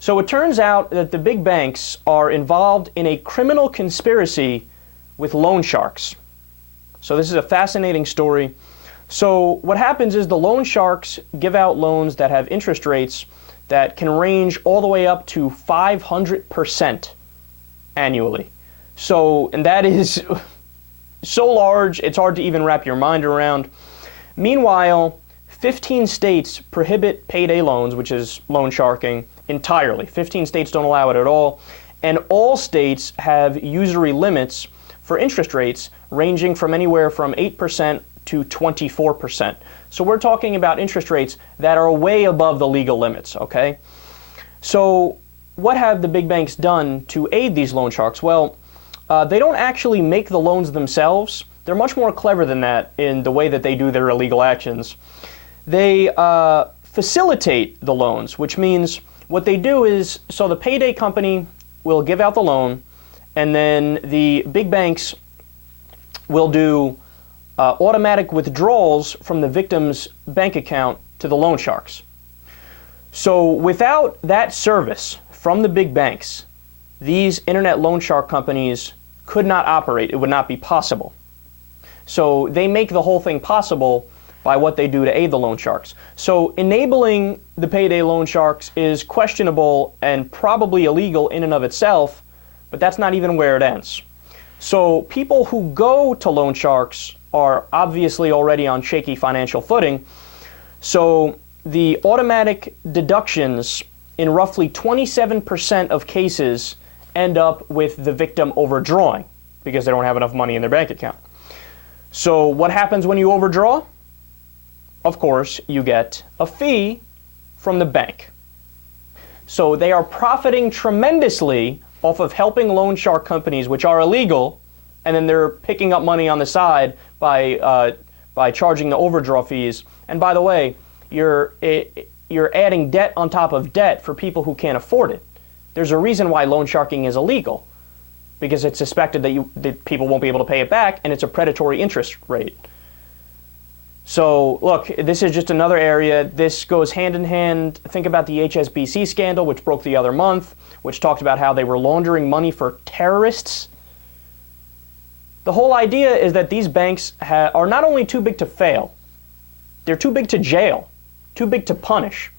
So it turns out that the big banks are involved in a criminal conspiracy with loan sharks. So this is a fascinating story. So what happens is the loan sharks give out loans that have interest rates that can range all the way up to 500% annually. So, and that is so large, it's hard to even wrap your mind around. Meanwhile, 15 states prohibit payday loans, which is loan sharking, entirely. 15 states don't allow it at all. And all states have usury limits for interest rates ranging from anywhere from 8% to 24%. So we're talking about interest rates that are way above the legal limits, okay? So what have the big banks done to aid these loan sharks? Well, they don't actually make the loans themselves. They're much more clever than that in the way that they do their illegal actions. They facilitate the loans, which means what they do is, so the payday company will give out the loan, and then the big banks will do automatic withdrawals from the victim's bank account to the loan sharks. So without that service from the big banks, these internet loan shark companies could not operate. It would not be possible. So they make the whole thing possible by what they do to aid the loan sharks. So enabling the payday loan sharks is questionable and probably illegal in and of itself, but that's not even where it ends. So people who go to loan sharks are obviously already on shaky financial footing. So the automatic deductions in roughly 27% of cases end up with the victim overdrawing because they don't have enough money in their bank account. So what happens when you overdraw? Of course, you get a fee from the bank. So they are profiting tremendously off of helping loan shark companies, which are illegal, and then they're picking up money on the side by charging the overdraw fees. And by the way, you're adding debt on top of debt for people who can't afford it. There's a reason why loan sharking is illegal, because it's suspected that people won't be able to pay it back, and it's a predatory interest rate. So look, this is just another area. This goes hand in hand. Think about the HSBC scandal, which broke the other month, which talked about how they were laundering money for terrorists. The whole idea is that these banks are not only too big to fail, they're too big to jail, too big to punish.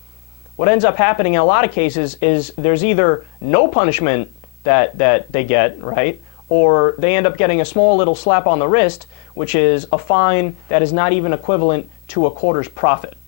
What ends up happening in a lot of cases is there's either no punishment that they get, right? Or they end up getting a small little slap on the wrist, which is a fine that is not even equivalent to a quarter's profit.